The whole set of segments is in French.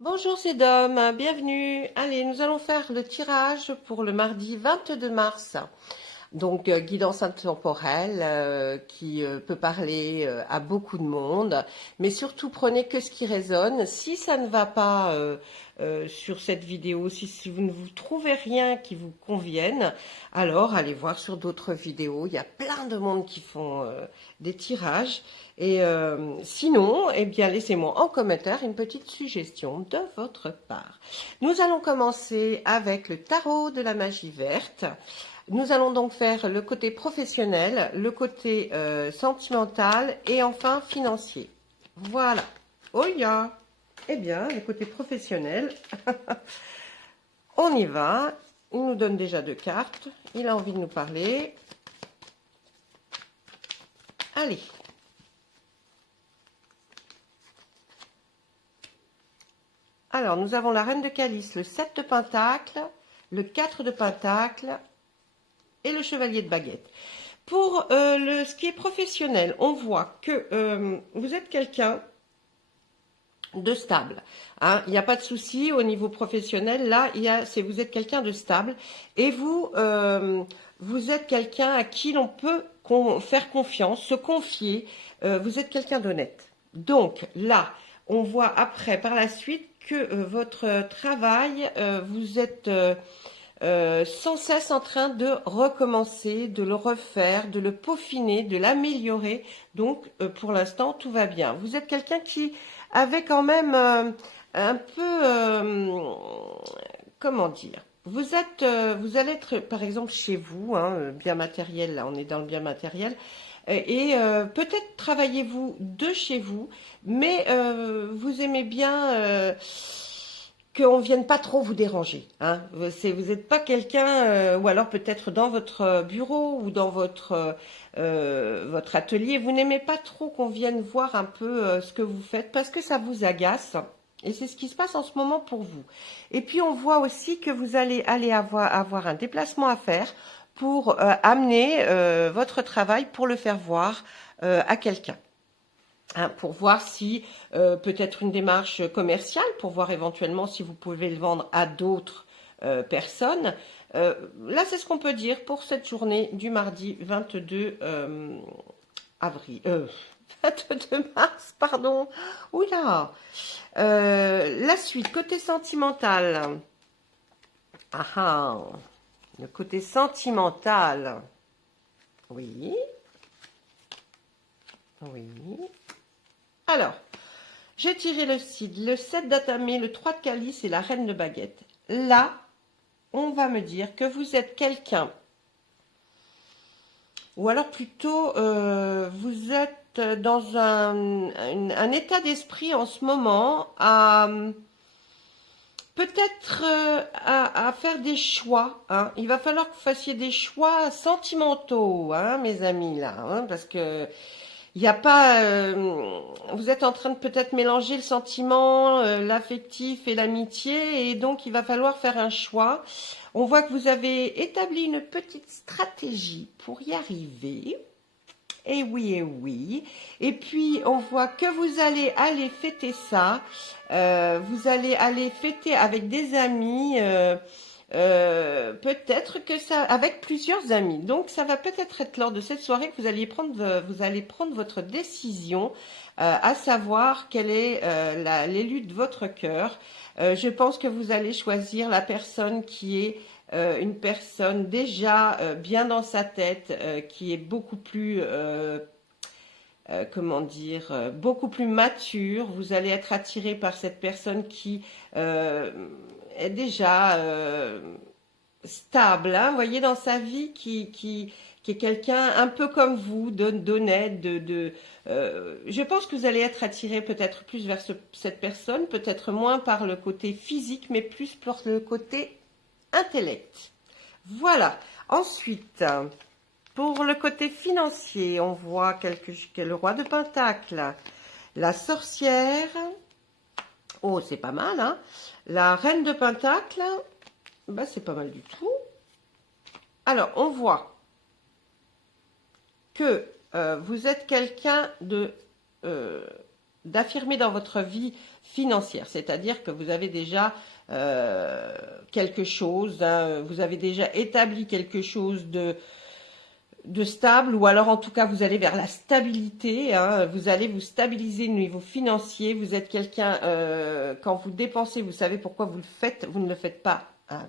Bonjour, c'est Dom, bienvenue. Allez, nous allons faire le tirage pour le mardi 22 mars. Donc, guidance intemporelle qui peut parler à beaucoup de monde, mais surtout prenez que ce qui résonne. Si ça ne va pas sur cette vidéo, si vous ne vous trouvez rien qui vous convienne, alors allez voir sur d'autres vidéos. Il y a plein de monde qui font des tirages. Et sinon, eh bien, laissez-moi en commentaire une petite suggestion de votre part. Nous allons commencer avec le tarot de la magie verte. Nous allons donc faire le côté professionnel, le côté sentimental et enfin financier. Voilà. Oh ya. Eh bien, le côté professionnel, on y va. Il nous donne déjà 2 cartes. Il a envie de nous parler. Allez. Alors, nous avons la reine de calice, le 7 de pentacle, le 4 de pentacle et le chevalier de baguette. Pour ce qui est professionnel, on voit que vous êtes quelqu'un de stable. Hein. Il n'y a pas de souci au niveau professionnel. Là, vous êtes quelqu'un de stable et vous êtes quelqu'un à qui l'on peut faire confiance, se confier. Vous êtes quelqu'un d'honnête. Donc là, on voit après, par la suite, que votre travail, vous êtes sans cesse en train de recommencer, de le refaire, de le peaufiner, de l'améliorer. Donc, pour l'instant, tout va bien. Vous êtes quelqu'un qui avait quand même un peu, comment dire, vous allez être, par exemple, chez vous, hein, bien matériel, là, on est dans le bien matériel, et peut-être travaillez-vous de chez vous, mais vous aimez bien qu'on vienne pas trop vous déranger. Hein. Vous n'êtes pas quelqu'un, ou alors peut-être dans votre bureau ou dans votre atelier, vous n'aimez pas trop qu'on vienne voir un peu ce que vous faites parce que ça vous agace. Et c'est ce qui se passe en ce moment pour vous. Et puis on voit aussi que vous allez avoir un déplacement à faire pour amener votre travail, pour le faire voir à quelqu'un. Hein, pour voir si peut-être une démarche commerciale, pour voir éventuellement si vous pouvez le vendre à d'autres personnes. Là, c'est ce qu'on peut dire pour cette journée du mardi 22 avril. 22 mars, pardon. Oula. La suite, côté sentimental. Ah ah. Le côté sentimental. Oui. Oui. Alors, j'ai tiré le cid, le 7 d'atamé, le 3 de calice et la reine de baguette. Là, on va me dire que vous êtes quelqu'un, ou alors plutôt, vous êtes dans un état d'esprit en ce moment à peut-être à faire des choix. Hein. Il va falloir que vous fassiez des choix sentimentaux, hein, mes amis, là, hein, parce que il n'y a pas, vous êtes en train de peut-être mélanger le sentiment, l'affectif et l'amitié, et donc il va falloir faire un choix. On voit que vous avez établi une petite stratégie pour y arriver. Et oui, et oui. Et puis, on voit que vous allez aller fêter ça. Vous allez aller fêter avec des amis. Peut-être que ça, avec plusieurs amis. Donc, ça va peut-être être lors de cette soirée que vous allez prendre votre décision, à savoir quel est l'élu de votre cœur. Je pense que vous allez choisir la personne qui est une personne déjà bien dans sa tête, qui est beaucoup plus, comment dire, beaucoup plus mature. Vous allez être attiré par cette personne qui est déjà stable, hein, vous voyez, dans sa vie, qui est quelqu'un un peu comme vous, d'honnête, je pense que vous allez être attiré peut-être plus vers cette personne, peut-être moins par le côté physique, mais plus par le côté intellect. Voilà. Ensuite, pour le côté financier, on voit le roi de Pentacle, la sorcière. Oh, c'est pas mal, hein. La reine de Pentacle, bah, c'est pas mal du tout. Alors, on voit que vous êtes quelqu'un d'affirmer dans votre vie financière, c'est-à-dire que vous avez déjà quelque chose, hein, vous avez déjà établi quelque chose de stable, ou alors en tout cas vous allez vers la stabilité, hein, vous allez vous stabiliser au niveau financier, vous êtes quelqu'un, quand vous dépensez, vous savez pourquoi vous le faites, vous ne le faites pas hein,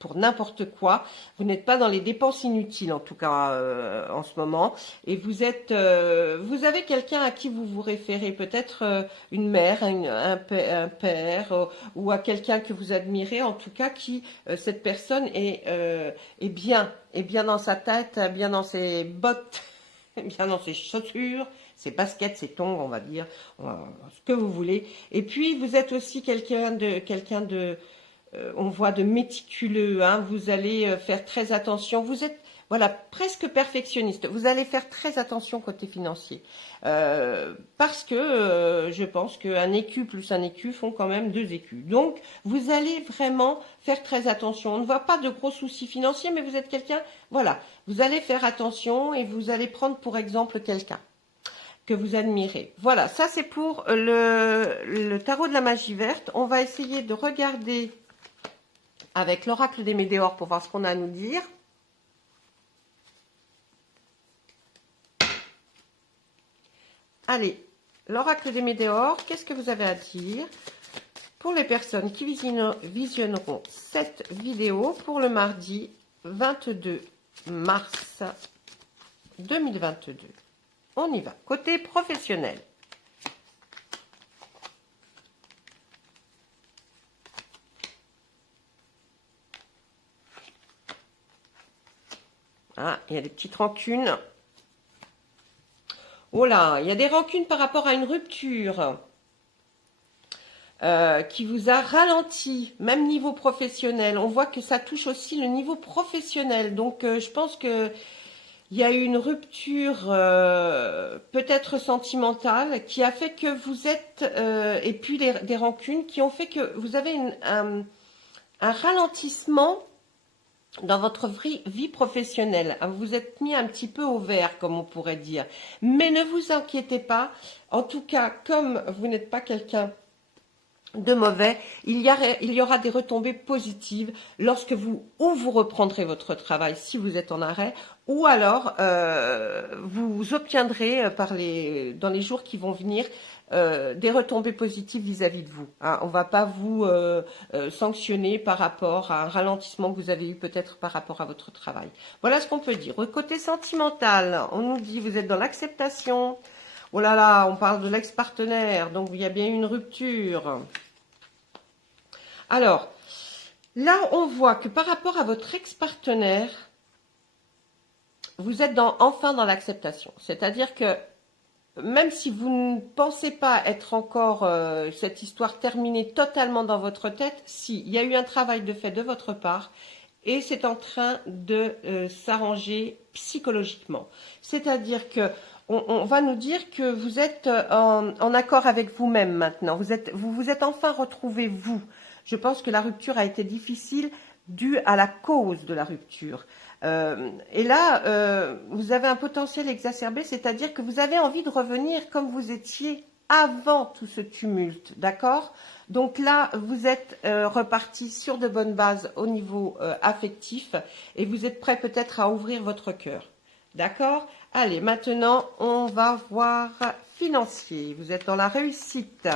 pour n'importe quoi, vous n'êtes pas dans les dépenses inutiles en tout cas en ce moment, et vous êtes, vous avez quelqu'un à qui vous vous référez, peut-être une mère, un père, ou à quelqu'un que vous admirez, en tout cas qui, cette personne est bien dans sa tête, bien dans ses bottes, bien dans ses chaussures, ses baskets, ses tongs, on va dire, ce que vous voulez. Et puis vous êtes aussi on voit de méticuleux, hein, vous allez faire très attention, vous êtes voilà, presque perfectionniste, vous allez faire très attention côté financier, parce que je pense qu'un écu plus un écu font quand même 2 écus, donc vous allez vraiment faire très attention, on ne voit pas de gros soucis financiers, mais vous êtes quelqu'un, voilà, vous allez faire attention et vous allez prendre pour exemple quelqu'un que vous admirez. Voilà, ça c'est pour le tarot de la magie verte. On va essayer de regarder avec l'oracle des Médéors pour voir ce qu'on a à nous dire. Allez, l'oracle des Médéors, qu'est-ce que vous avez à dire pour les personnes qui visionneront cette vidéo pour le mardi 22 mars 2022? On y va. Côté professionnel. Ah, il y a des petites rancunes. Oh là, il y a des rancunes par rapport à une rupture qui vous a ralenti, même niveau professionnel. On voit que ça touche aussi le niveau professionnel. Donc, je pense que il y a eu une rupture peut-être sentimentale qui a fait que vous êtes, et puis des rancunes qui ont fait que vous avez un ralentissement dans votre vie professionnelle. Vous vous êtes mis un petit peu au vert, comme on pourrait dire. Mais ne vous inquiétez pas. En tout cas, comme vous n'êtes pas quelqu'un de mauvais, il y aura des retombées positives lorsque vous reprendrez votre travail si vous êtes en arrêt, ou alors vous obtiendrez dans les jours qui vont venir des retombées positives vis-à-vis de vous. Hein. On ne va pas vous sanctionner par rapport à un ralentissement que vous avez eu peut-être par rapport à votre travail. Voilà ce qu'on peut dire. Au côté sentimental, on nous dit vous êtes dans l'acceptation. Oh là là, on parle de l'ex-partenaire, donc il y a bien une rupture. Alors, là, on voit que par rapport à votre ex-partenaire, vous êtes enfin dans l'acceptation. C'est-à-dire que même si vous ne pensez pas être encore cette histoire terminée totalement dans votre tête, si, il y a eu un travail de fait de votre part et c'est en train de s'arranger psychologiquement. C'est-à-dire que on va nous dire que vous êtes en accord avec vous-même maintenant. Vous vous êtes enfin retrouvé vous. Je pense que la rupture a été difficile due à la cause de la rupture. Et là, vous avez un potentiel exacerbé, c'est-à-dire que vous avez envie de revenir comme vous étiez avant tout ce tumulte, d'accord? Donc là, vous êtes reparti sur de bonnes bases au niveau affectif et vous êtes prêt peut-être à ouvrir votre cœur, d'accord? Allez, maintenant, on va voir financier. Vous êtes dans la réussite.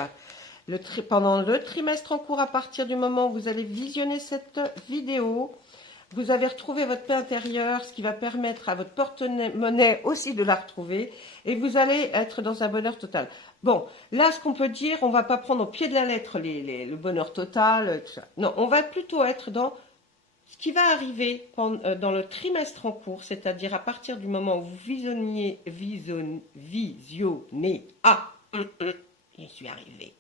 Pendant le trimestre en cours, à partir du moment où vous allez visionner cette vidéo, vous avez retrouvé votre paix intérieure, ce qui va permettre à votre porte-monnaie aussi de la retrouver. Et vous allez être dans un bonheur total. Bon, là, ce qu'on peut dire, on ne va pas prendre au pied de la lettre le bonheur total, tout ça. Non, on va plutôt être dans ce qui va arriver dans le trimestre en cours, c'est-à-dire à partir du moment où vous visionnez, j'y suis arrivée.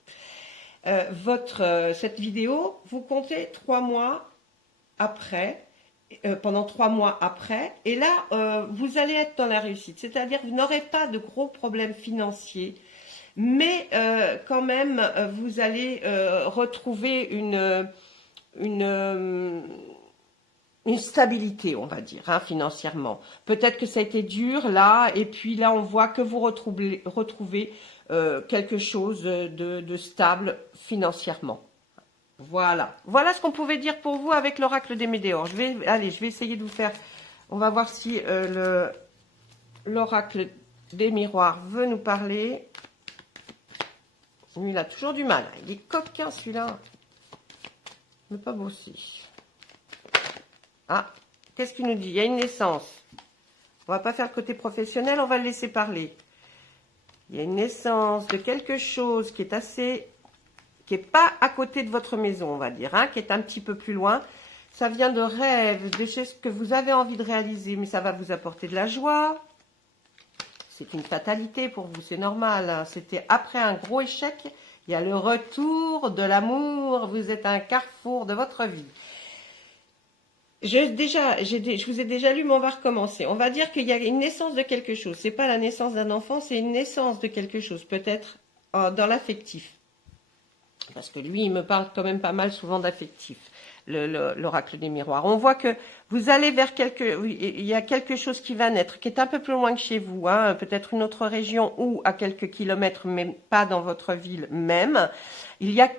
Cette vidéo, vous comptez 3 mois après, pendant 3 mois après, et là, vous allez être dans la réussite. C'est-à-dire que vous n'aurez pas de gros problèmes financiers, mais quand même, vous allez retrouver une stabilité, on va dire, hein, financièrement. Peut-être que ça a été dur, là, et puis là, on voit que vous retrouvez quelque chose de stable financièrement. Voilà. Voilà ce qu'on pouvait dire pour vous avec l'oracle des Médéors. Je vais essayer de vous faire... On va voir si l'oracle des miroirs veut nous parler. Lui, il a toujours du mal. Il est coquin, celui-là. Mais pas beau aussi. Ah, qu'est-ce qu'il nous dit? Il y a une naissance. On va pas faire le côté professionnel, on va le laisser parler. Il y a une naissance de quelque chose qui est assez... qui n'est pas à côté de votre maison, on va dire, hein, qui est un petit peu plus loin. Ça vient de rêves, de choses que vous avez envie de réaliser, mais ça va vous apporter de la joie. C'est une fatalité pour vous, c'est normal. Hein. C'était après un gros échec, il y a le retour de l'amour. Vous êtes à un carrefour de votre vie. Je vous ai déjà lu, mais on va recommencer. On va dire qu'il y a une naissance de quelque chose. C'est pas la naissance d'un enfant, c'est une naissance de quelque chose, peut-être dans l'affectif. Parce que lui, il me parle quand même pas mal souvent d'affectif, l'oracle des miroirs. On voit que vous allez vers il y a quelque chose qui va naître, qui est un peu plus loin que chez vous, hein, peut-être une autre région ou à quelques kilomètres, mais pas dans votre ville même. Il y a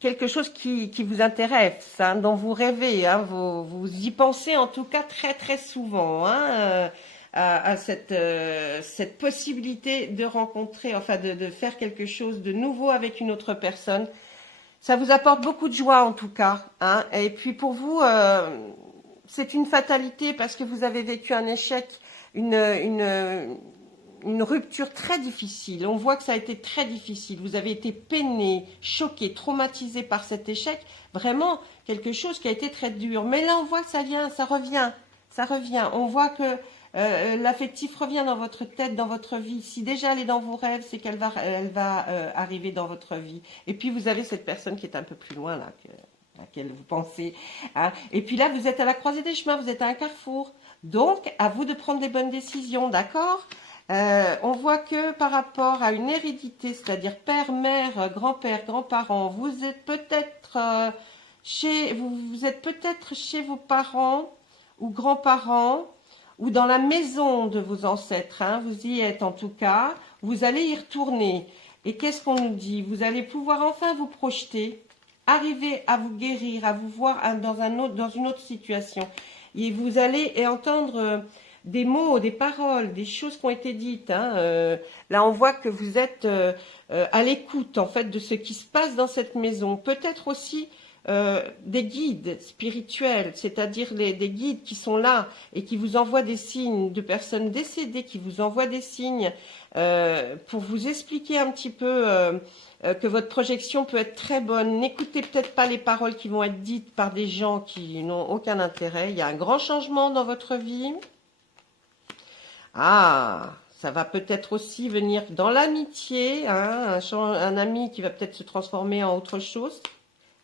quelque chose qui vous intéresse, hein, dont vous rêvez, hein, vous y pensez en tout cas très très souvent, hein, à cette possibilité de rencontrer, enfin de faire quelque chose de nouveau avec une autre personne. Ça vous apporte beaucoup de joie en tout cas, hein. Et puis pour vous, c'est une fatalité parce que vous avez vécu un échec, une rupture très difficile. On voit que ça a été très difficile. Vous avez été peiné, choqué, traumatisé par cet échec. Vraiment quelque chose qui a été très dur. Mais là, on voit que ça revient. On voit que l'affectif revient dans votre tête, dans votre vie. Si déjà elle est dans vos rêves, c'est qu'elle va arriver dans votre vie. Et puis vous avez cette personne qui est un peu plus loin là, à laquelle vous pensez. Hein. Et puis là, vous êtes à la croisée des chemins, vous êtes à un carrefour. Donc, à vous de prendre des bonnes décisions, d'accord ? On voit que par rapport à une hérédité, c'est-à-dire père, mère, grand-père, grands-parents, vous êtes peut-être chez vos parents ou grands-parents, ou dans la maison de vos ancêtres, hein, vous y êtes en tout cas, vous allez y retourner. Et qu'est-ce qu'on nous dit? Vous allez pouvoir enfin vous projeter, arriver à vous guérir, à vous voir dans une autre situation. Et vous allez entendre des mots, des paroles, des choses qui ont été dites. Hein. Là, on voit que vous êtes à l'écoute en fait de ce qui se passe dans cette maison. Peut-être aussi des guides spirituels, c'est-à-dire des guides qui sont là et qui vous envoient des signes, de personnes décédées qui vous envoient des signes pour vous expliquer un petit peu que votre projection peut être très bonne. N'écoutez peut-être pas les paroles qui vont être dites par des gens qui n'ont aucun intérêt. Il y a un grand changement dans votre vie. Ah, ça va peut-être aussi venir dans l'amitié, hein, un ami qui va peut-être se transformer en autre chose.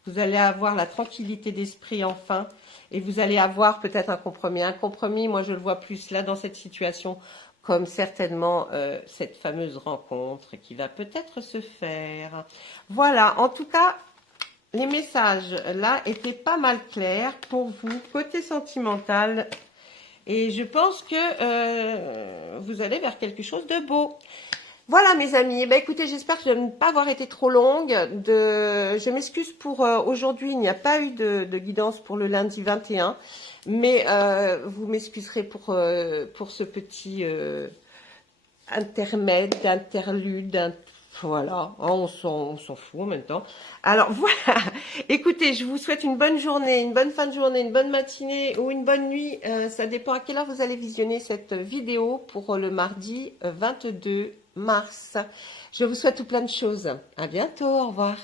Vous allez avoir la tranquillité d'esprit enfin, et vous allez avoir peut-être un compromis. Un compromis, moi je le vois plus là dans cette situation, comme certainement cette fameuse rencontre qui va peut-être se faire. Voilà, en tout cas, les messages là étaient pas mal clairs pour vous, côté sentimental. Et je pense que vous allez vers quelque chose de beau. Voilà mes amis, eh bien, écoutez, j'espère que je ne vais pas avoir été trop longue. Je m'excuse pour aujourd'hui, il n'y a pas eu de guidance pour le lundi 21, mais vous m'excuserez pour ce petit interlude, voilà, hein, on s'en fout en même temps. Alors voilà, écoutez, je vous souhaite une bonne journée, une bonne fin de journée, une bonne matinée ou une bonne nuit. Ça dépend à quelle heure vous allez visionner cette vidéo pour le mardi 22 mars. Je vous souhaite tout plein de choses. À bientôt, au revoir.